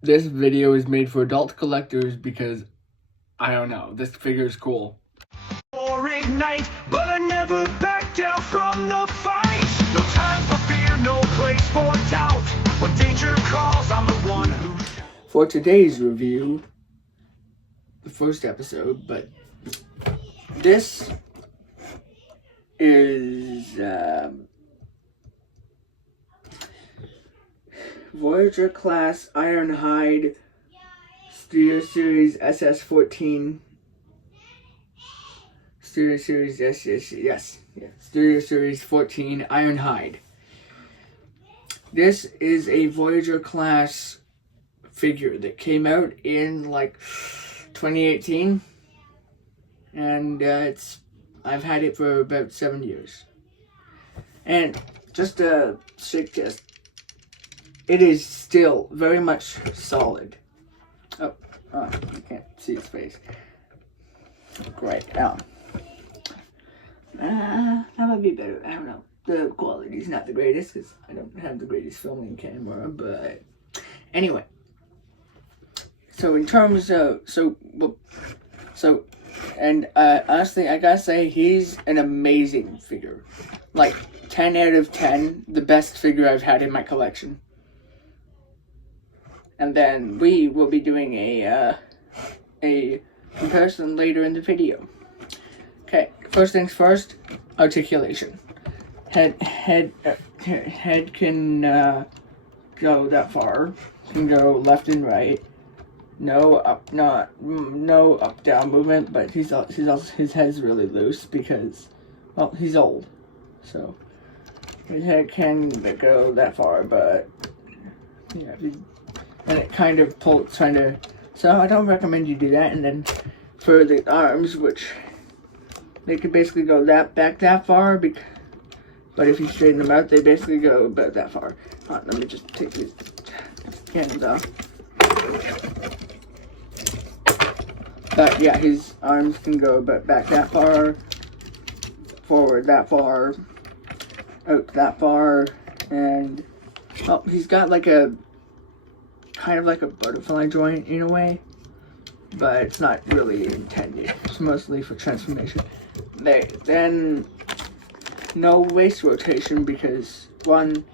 this video is made for adult collectors because, I don't know, this figure is cool. Or ignite, but I never back down from the fight. No time for fear, no place for doubt. When danger calls, I'm the one who... For today's review, the first episode, but this is Voyager class Ironhide Studio Series SS14. Studio Series, yes. Studio Series 14 Ironhide. This is a Voyager class figure that came out in like 2018, and I've had it for about 7 years. And just a shake test, it is still very much solid. Oh, you can't see his face. Great. That might be better. I don't know. The quality's not the greatest because I don't have the greatest filming camera, but anyway. So in terms of honestly, I gotta say he's an amazing figure. Like 10 out of 10, the best figure I've had in my collection. And then we will be doing a comparison later in the video. Okay, first things first, articulation. Head can go that far. Can go left and right. No up down movement, but his head's really loose because, well, he's old, so his head can go that far, but yeah, and it kind of trying to. So I don't recommend you do that. And then for the arms, which they could basically go back that far, but if you straighten them out, they basically go about that far. Let me just take these cannons off. But yeah, his arms can go back that far, forward that far, out that far, and he's got like a kind of like a butterfly joint in a way, but it's not really intended. It's mostly for transformation. Then no waist rotation because one,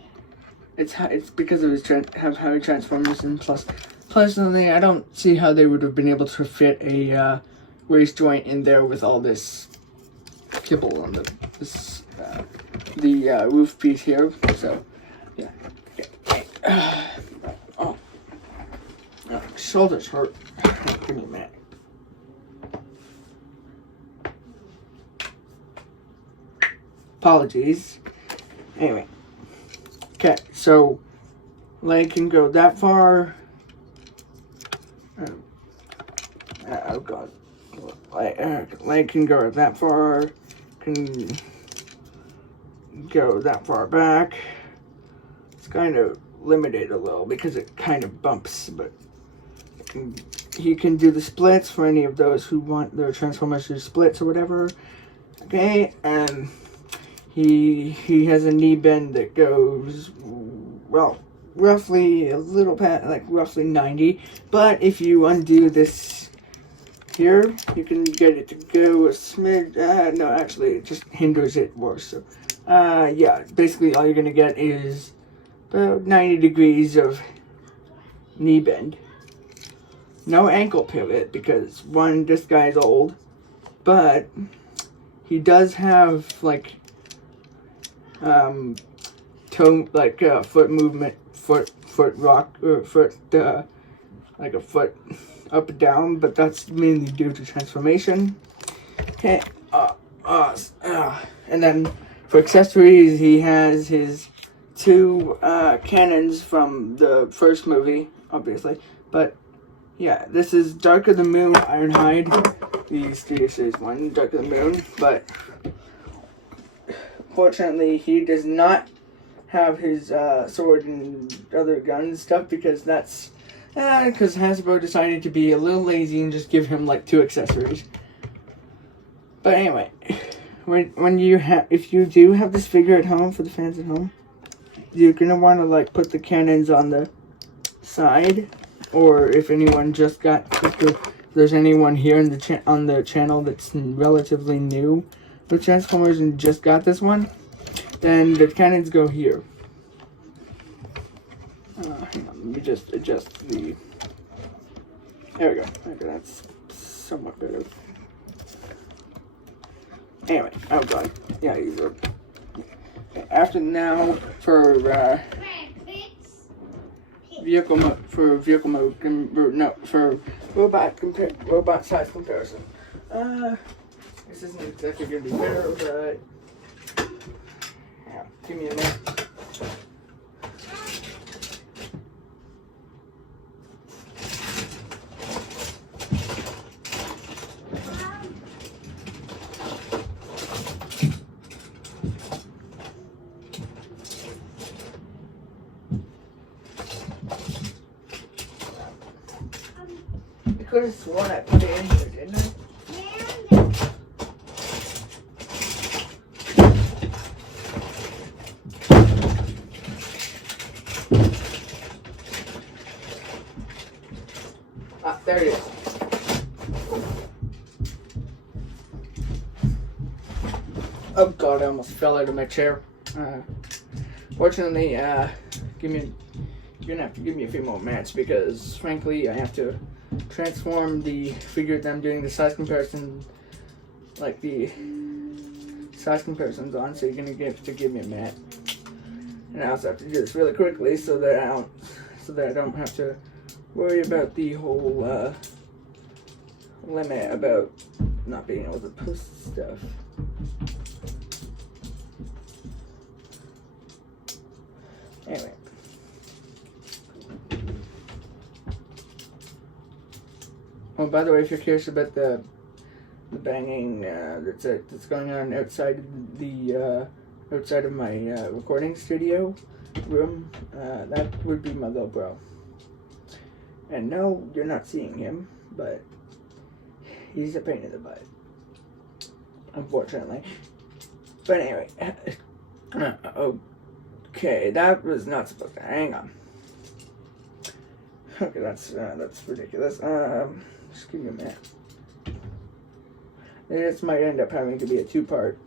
it's because of his how he transforms, and plus. Personally, I don't see how they would have been able to fit a waist joint in there with all this kibble on the roof piece here. So, yeah. Okay. Shoulders hurt. Give me a minute. Apologies. Anyway. Okay, so leg can go that far. Oh god. Leg can go that far, can go that far back. It's kind of limited a little because it kind of bumps, but he can do the splits for any of those who want their Transformers to splits or whatever. Okay, and he has a knee bend that goes, well, roughly a little past, like roughly 90, but if you undo this here, you can get it to go a smidge. No, actually, it just hinders it worse. So, yeah, basically all you're gonna get is about 90 degrees of knee bend. No ankle pivot because one, this guy's old, but he does have like foot movement, foot rock, or foot like a foot up and down, but that's mainly due to transformation. Okay, and then for accessories, he has his two cannons from the first movie, obviously, but yeah, this is Dark of the Moon Ironhide, the Studio Series 1, Dark of the Moon, but fortunately he does not have his sword and other gun stuff because that's because Hasbro decided to be a little lazy and just give him like 2 accessories. But anyway, if you do have this figure at home, for the fans at home, you're gonna want to like put the cannons on the side or if anyone just got, if there's anyone here in the on the channel that's relatively new with Transformers and just got this one, then the cannons go here. Hang on, let me just adjust the. There we go. Okay, that's somewhat better. Anyway, oh god, yeah, these are. After now, for vehicle mode, no, for robot size comparison. This isn't exactly gonna be better, but yeah, give me a minute. I could have sworn I put it in here, didn't I? Ah, there it is. Oh god, I almost fell out of my chair. Fortunately, you're gonna have to give me a few more minutes because, frankly, I have to transform the figure that I'm doing the size comparison, like the size comparisons on. So you're gonna have to give me a minute, and I also have to do this really quickly so that I don't have to worry about the whole limit about not being able to post stuff. Anyway. Oh, by the way, if you're curious about the banging that's going on outside the outside of my recording studio room, that would be my little bro. And no, you're not seeing him, but he's a pain in the butt, unfortunately. But anyway, okay, that was not supposed to. Hang on. Okay, that's ridiculous. Just give me a minute. This might end up having to be a two-part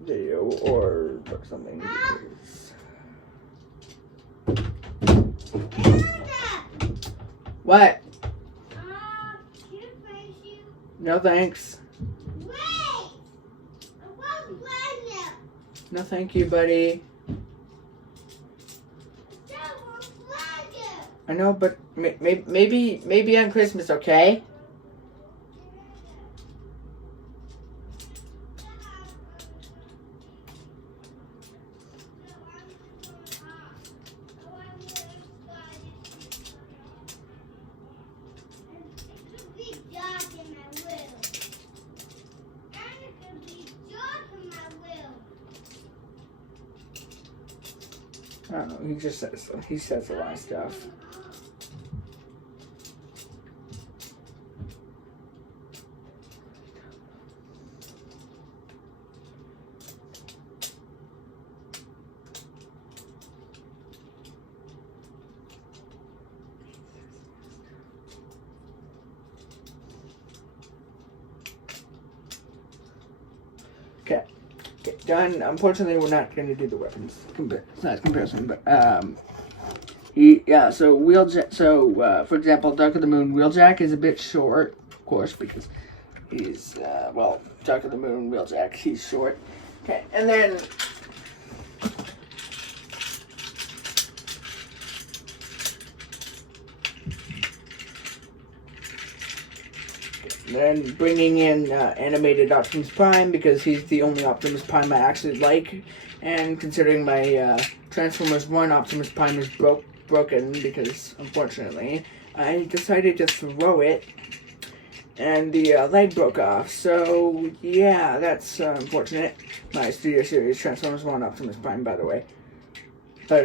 video or something. What? No thanks. Wait! I want blender. No thank you, buddy. I know, but maybe on Christmas, okay? I don't know, he says a lot of stuff. Okay, done. Unfortunately, we're not going to do the weapons size comparison, but So Wheeljack. So for example, Dark of the Moon Wheeljack is a bit short, of course, because he's Dark of the Moon Wheeljack. He's short. Okay, and then. Then bringing in animated Optimus Prime because he's the only Optimus Prime I actually like, and considering my Transformers 1 Optimus Prime is broken because unfortunately I decided to throw it and the leg broke off. So yeah, that's unfortunate. My Studio Series Transformers 1 Optimus Prime, by the way. But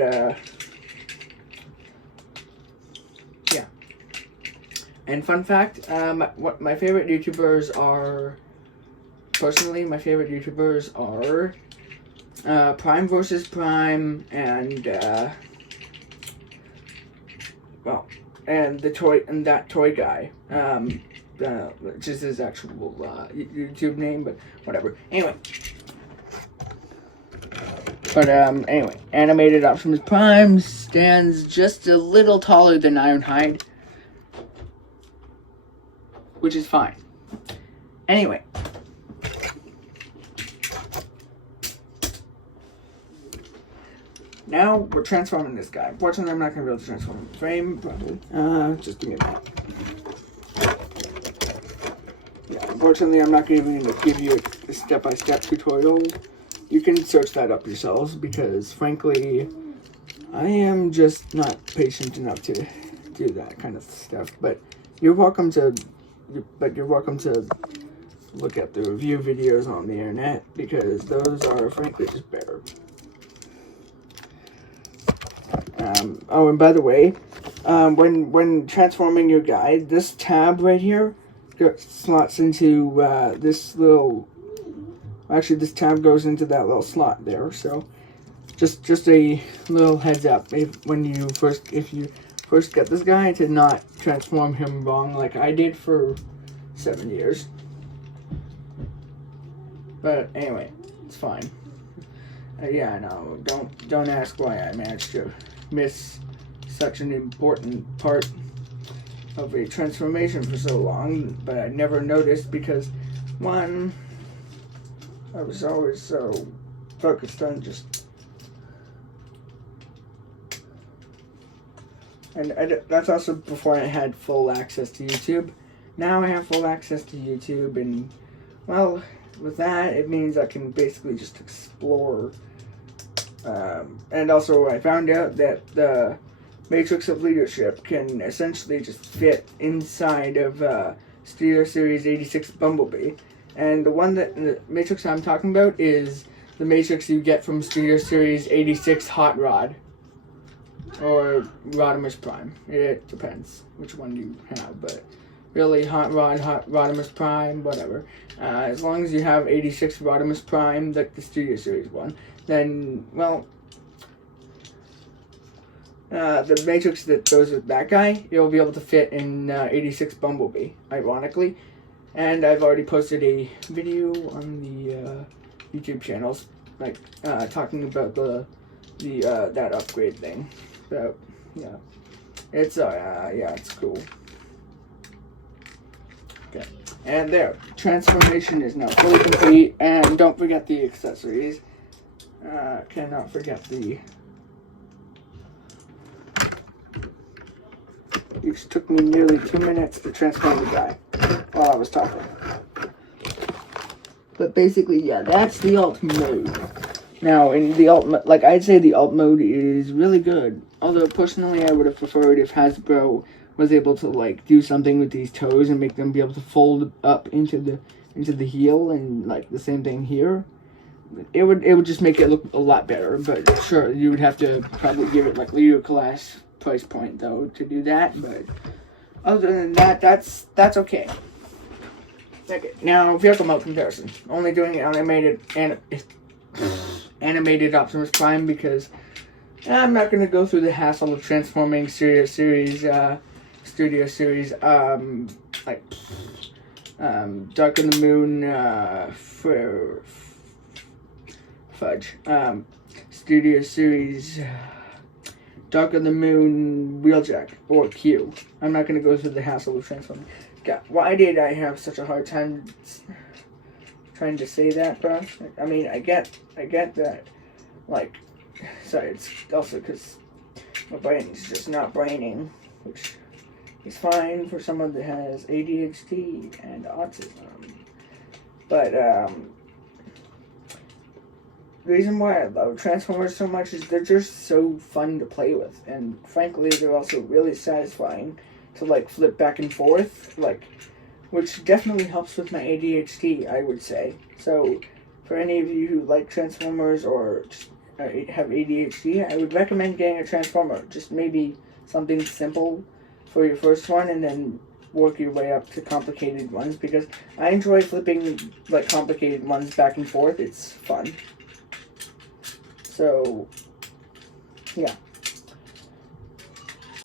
yeah. And fun fact, what my favorite YouTubers are, personally, my favorite YouTubers are Prime vs. Prime and well, and the toy and that toy guy, just his actual YouTube name, but whatever. Anyway. But anyway, animated Optimus Prime stands just a little taller than Ironhide, which is fine. Anyway. Now we're transforming this guy. Unfortunately, I'm not going to be able to transform him in frame, probably. Just give me a minute. Yeah, unfortunately, I'm not even going to give you a step-by-step tutorial. You can search that up yourselves because, frankly, I am just not patient enough to do that kind of stuff. But you're welcome to look at the review videos on the internet because those are, frankly, just better. Oh, and by the way, when transforming your guy, this tab right here slots into this little. Actually, this tab goes into that little slot there. So, just a little heads up if you first get this guy, to not transform him wrong like I did for 7 years. But anyway, it's fine. Yeah, no, don't ask why I managed to miss such an important part of a transformation for so long, but I never noticed because, one, I was always so focused on just, and that's also before I had full access to YouTube. Now I have full access to YouTube, and well, with that, it means I can basically just explore. And also, I found out that the Matrix of Leadership can essentially just fit inside of Studio Series 86 Bumblebee. And the Matrix I'm talking about is the Matrix you get from Studio Series 86 Hot Rod. Or Rodimus Prime. It depends which one you have, but really Hot Rod, Rodimus Prime, whatever. As long as you have 86 Rodimus Prime, like the Studio Series one, then, well, the Matrix that goes with that guy, you'll be able to fit in 86 Bumblebee, ironically. And I've already posted a video on the YouTube channels, like talking about that upgrade thing. So yeah, it's cool. Okay, and there, transformation is now fully complete. And don't forget the accessories. Cannot forget the. It took me nearly 2 minutes to transform the guy while I was talking. But basically, yeah, that's the alt mode. Now, in the alt, like I'd say, the alt mode is really good. Although personally, I would have preferred if Hasbro was able to like do something with these toes and make them be able to fold up into the heel, and like the same thing here. It would just make it look a lot better. But sure, you would have to probably give it like Leo class price point though to do that. But other than that, that's okay. Okay, now vehicle mode comparison. Only doing animated Optimus Prime because I'm not going to go through the hassle of transforming Studio Series Dark of the Moon Studio Series Dark of the Moon Wheeljack or Q. I'm not going to go through the hassle of transforming. God, why did I have such a hard time trying to say that, bro? I mean, I get that. Like, sorry, it's also because my brain's just not braining, which is fine for someone that has ADHD and autism. But the reason why I love Transformers so much is they're just so fun to play with, and frankly, they're also really satisfying to like flip back and forth, like, which definitely helps with my ADHD, I would say. So, for any of you who like Transformers or just have ADHD, I would recommend getting a Transformer. Just maybe something simple for your first one, and then work your way up to complicated ones, because I enjoy flipping like complicated ones back and forth. It's fun. So, yeah.